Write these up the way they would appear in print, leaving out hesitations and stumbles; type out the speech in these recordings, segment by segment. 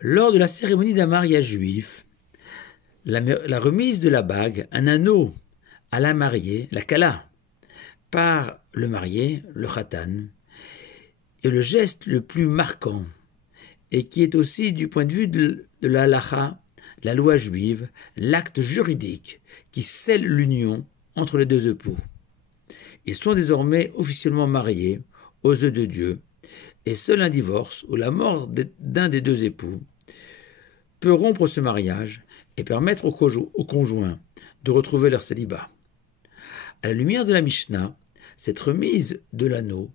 Lors de la cérémonie d'un mariage juif, la remise de la bague, un anneau à la mariée, la kala, par le marié, le khatan, est le geste le plus marquant et qui est aussi, du point de vue de la halacha, la loi juive, l'acte juridique qui scelle l'union entre les deux époux. Ils sont désormais officiellement mariés aux yeux de Dieu, et seul un divorce ou la mort d'un des deux époux peut rompre ce mariage et permettre aux conjoints de retrouver leur célibat. À la lumière de la Mishnah, cette remise de l'anneau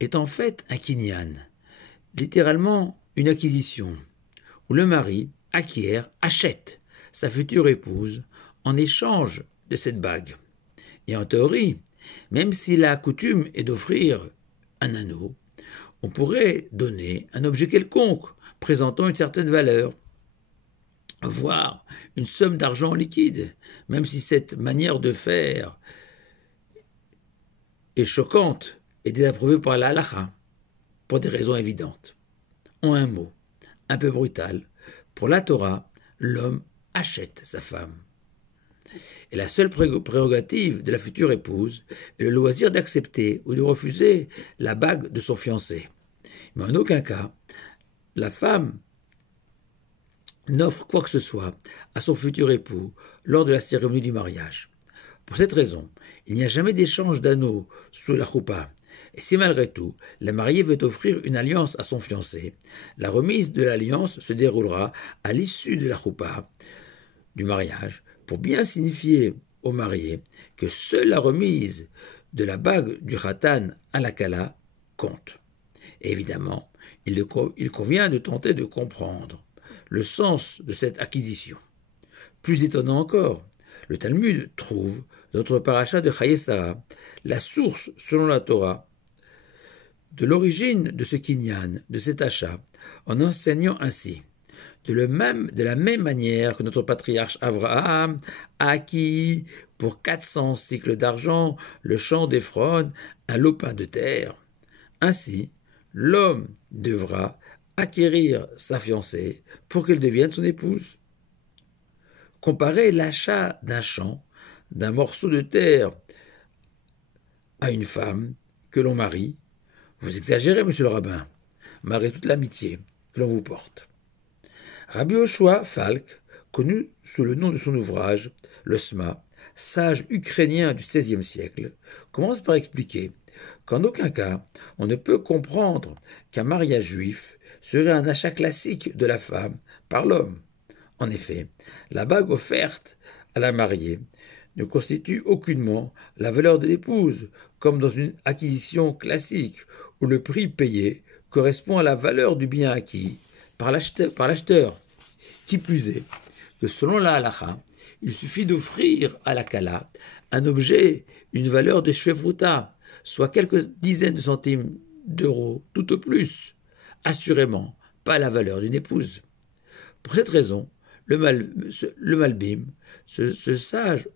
est en fait un kinyan, littéralement une acquisition, où le mari achète sa future épouse en échange de cette bague. Et en théorie, même si la coutume est d'offrir un anneau, on pourrait donner un objet quelconque présentant une certaine valeur, voire une somme d'argent liquide, même si cette manière de faire est choquante et désapprouvée par la halacha, pour des raisons évidentes. En un mot, un peu brutal, pour la Torah, l'homme achète sa femme. Et la seule prérogative de la future épouse est le loisir d'accepter ou de refuser la bague de son fiancé. Mais en aucun cas, la femme n'offre quoi que ce soit à son futur époux lors de la cérémonie du mariage. Pour cette raison, il n'y a jamais d'échange d'anneaux sous la choupa. Et si malgré tout, la mariée veut offrir une alliance à son fiancé, la remise de l'alliance se déroulera à l'issue de la choupa du mariage pour bien signifier au marié que seule la remise de la bague du khatan à la kala compte. Et évidemment, il convient de tenter de comprendre le sens de cette acquisition. Plus étonnant encore, le Talmud trouve, dans notre paracha de Chaye Sarah, la source, selon la Torah, de l'origine de ce kinyan, de cet achat, en enseignant ainsi. De la même manière que notre patriarche Abraham a acquis pour 400 cycles d'argent le champ d'Éphron, un lopin de terre, ainsi l'homme devra acquérir sa fiancée pour qu'elle devienne son épouse. Comparer l'achat d'un champ, d'un morceau de terre à une femme que l'on marie, vous exagérez, monsieur le rabbin, malgré toute l'amitié que l'on vous porte. Rabbi Yoshua Falk, connu sous le nom de son ouvrage, le Sma, sage ukrainien du XVIe siècle, commence par expliquer qu'en aucun cas on ne peut comprendre qu'un mariage juif serait un achat classique de la femme par l'homme. En effet, la bague offerte à la mariée ne constitue aucunement la valeur de l'épouse, comme dans une acquisition classique où le prix payé correspond à la valeur du bien acquis par l'acheteur. Qui plus est, que selon la halacha, il suffit d'offrir à la kala un objet, une valeur de shvevruta, soit quelques dizaines de centimes d'euros, tout au plus, assurément pas la valeur d'une épouse. Pour cette raison, le Malbim, ce sage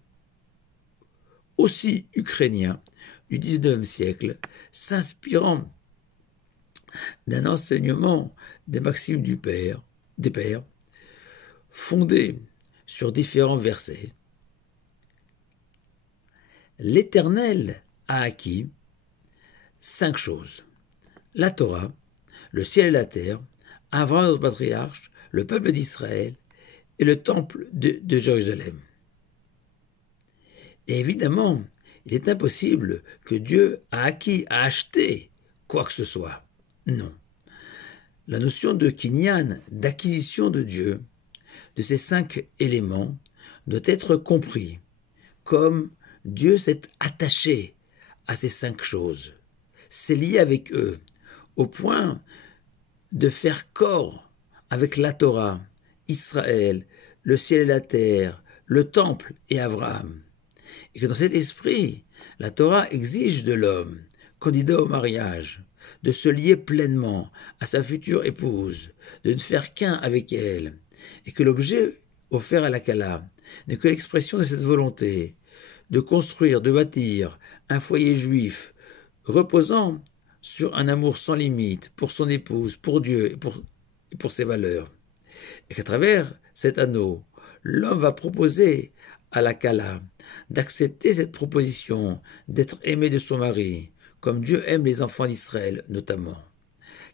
aussi ukrainien du XIXe siècle, s'inspirant d'un enseignement des maximes des pères, fondé sur différents versets. L'Éternel a acquis 5 choses: la Torah, le ciel et la terre, Abraham notre patriarche, le peuple d'Israël et le temple de Jérusalem. Et évidemment, il est impossible que Dieu a acheté quoi que ce soit. Non. La notion de kinyan, d'acquisition de Dieu, de ces 5 éléments, doit être compris comme Dieu s'est attaché à ces 5 choses, s'est lié avec eux, au point de faire corps avec la Torah, Israël, le ciel et la terre, le temple et Abraham. Et que dans cet esprit, la Torah exige de l'homme, candidat au mariage, de se lier pleinement à sa future épouse, de ne faire qu'un avec elle, et que l'objet offert à la kala n'est que l'expression de cette volonté de construire, de bâtir un foyer juif reposant sur un amour sans limite pour son épouse, pour Dieu et pour ses valeurs. et qu'à travers cet anneau, l'homme va proposer à la Kala d'accepter cette proposition d'être aimé de son mari, comme Dieu aime les enfants d'Israël notamment.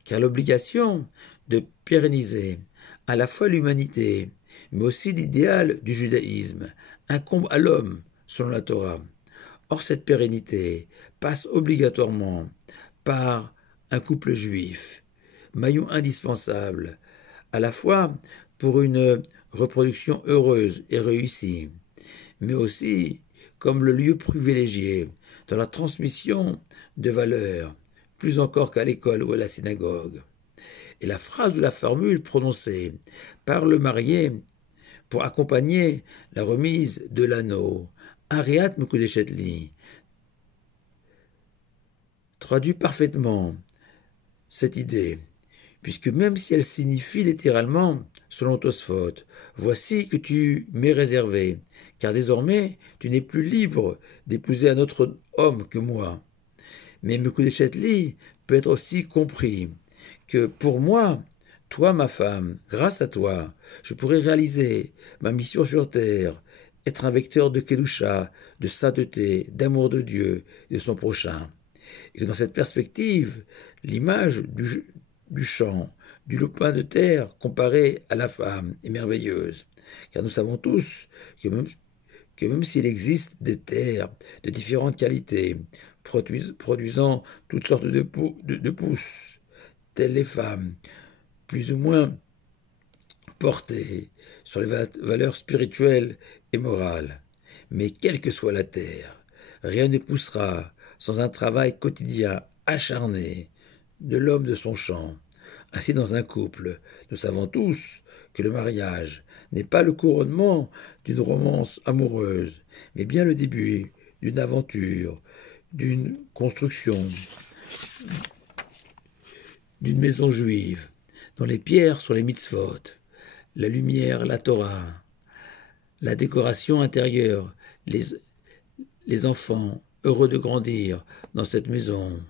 Car l'obligation de pérenniser à la fois l'humanité, mais aussi l'idéal du judaïsme, incombe à l'homme, selon la Torah. Or, cette pérennité passe obligatoirement par un couple juif, maillon indispensable, à la fois pour une reproduction heureuse et réussie, mais aussi comme le lieu privilégié dans la transmission de valeurs, plus encore qu'à l'école ou à la synagogue. Et la phrase ou la formule prononcée par le marié pour accompagner la remise de l'anneau, Ariat Mekudeshetli, traduit parfaitement cette idée, puisque même si elle signifie littéralement, selon Tosfot, voici que tu m'es réservé, car désormais tu n'es plus libre d'épouser un autre homme que moi. Mais Mekudeshetli peut être aussi compris que pour moi, toi ma femme, grâce à toi, je pourrai réaliser ma mission sur terre, être un vecteur de Kedusha, de sainteté, d'amour de Dieu et de son prochain. Et que dans cette perspective, l'image du champ, du lopin de terre comparé à la femme est merveilleuse. Car nous savons tous que même s'il existe des terres de différentes qualités, produisant toutes sortes de pousses, telles les femmes, plus ou moins portées sur les valeurs spirituelles et morales. Mais quelle que soit la terre, rien ne poussera sans un travail quotidien acharné de l'homme de son champ. Ainsi, dans un couple, nous savons tous que le mariage n'est pas le couronnement d'une romance amoureuse, mais bien le début d'une aventure, d'une construction, d'une maison juive, dont les pierres sont les mitzvot, la lumière, la Torah, la décoration intérieure, les enfants heureux de grandir dans cette maison,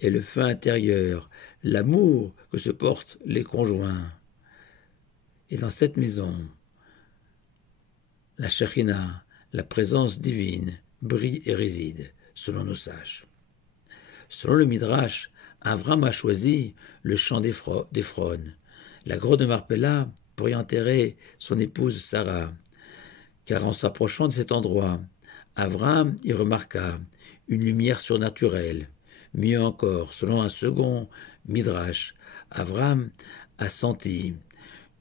et le feu intérieur, l'amour que se portent les conjoints. Et dans cette maison, la Shekhinah, la présence divine, brille et réside, selon nos sages. Selon le Midrash, Avram a choisi le champ d'Ephron, la grotte de Marpella, pour y enterrer son épouse Sarah, car en s'approchant de cet endroit, Avram y remarqua une lumière surnaturelle. Mieux encore, selon un second Midrash, Avram a senti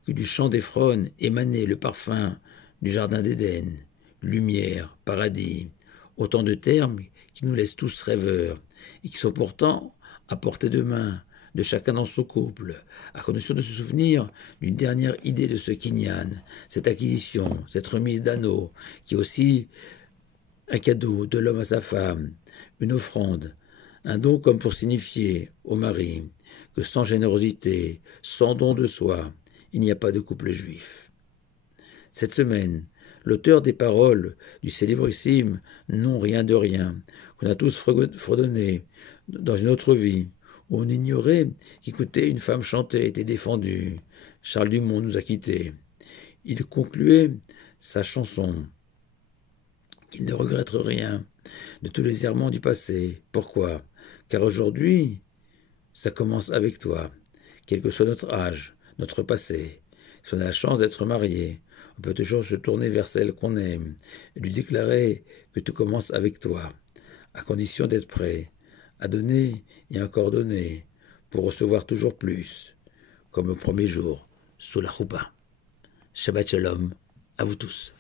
que du champ d'Ephron émanait le parfum du jardin d'Éden, lumière, paradis, autant de termes qui nous laissent tous rêveurs et qui sont pourtant à portée de main de chacun dans son couple, à condition de se souvenir d'une dernière idée de ce kinyan, cette acquisition, cette remise d'anneau, qui est aussi un cadeau de l'homme à sa femme, une offrande, un don comme pour signifier au mari que sans générosité, sans don de soi, il n'y a pas de couple juif. Cette semaine, l'auteur des paroles du célébrissime « Non, rien de rien », qu'on a tous fredonné dans une autre vie, où on ignorait qu'écouter une femme chanter était défendu. Charles Dumont nous a quittés. Il concluait sa chanson qu'il ne regrette rien de tous les errements du passé. Pourquoi? Car aujourd'hui, ça commence avec toi. Quel que soit notre âge, notre passé, si on a la chance d'être marié, on peut toujours se tourner vers celle qu'on aime et lui déclarer que tout commence avec toi, à condition d'être prêt à donner et encore donner pour recevoir toujours plus, comme au premier jour, sous la choupa. Shabbat Shalom à vous tous.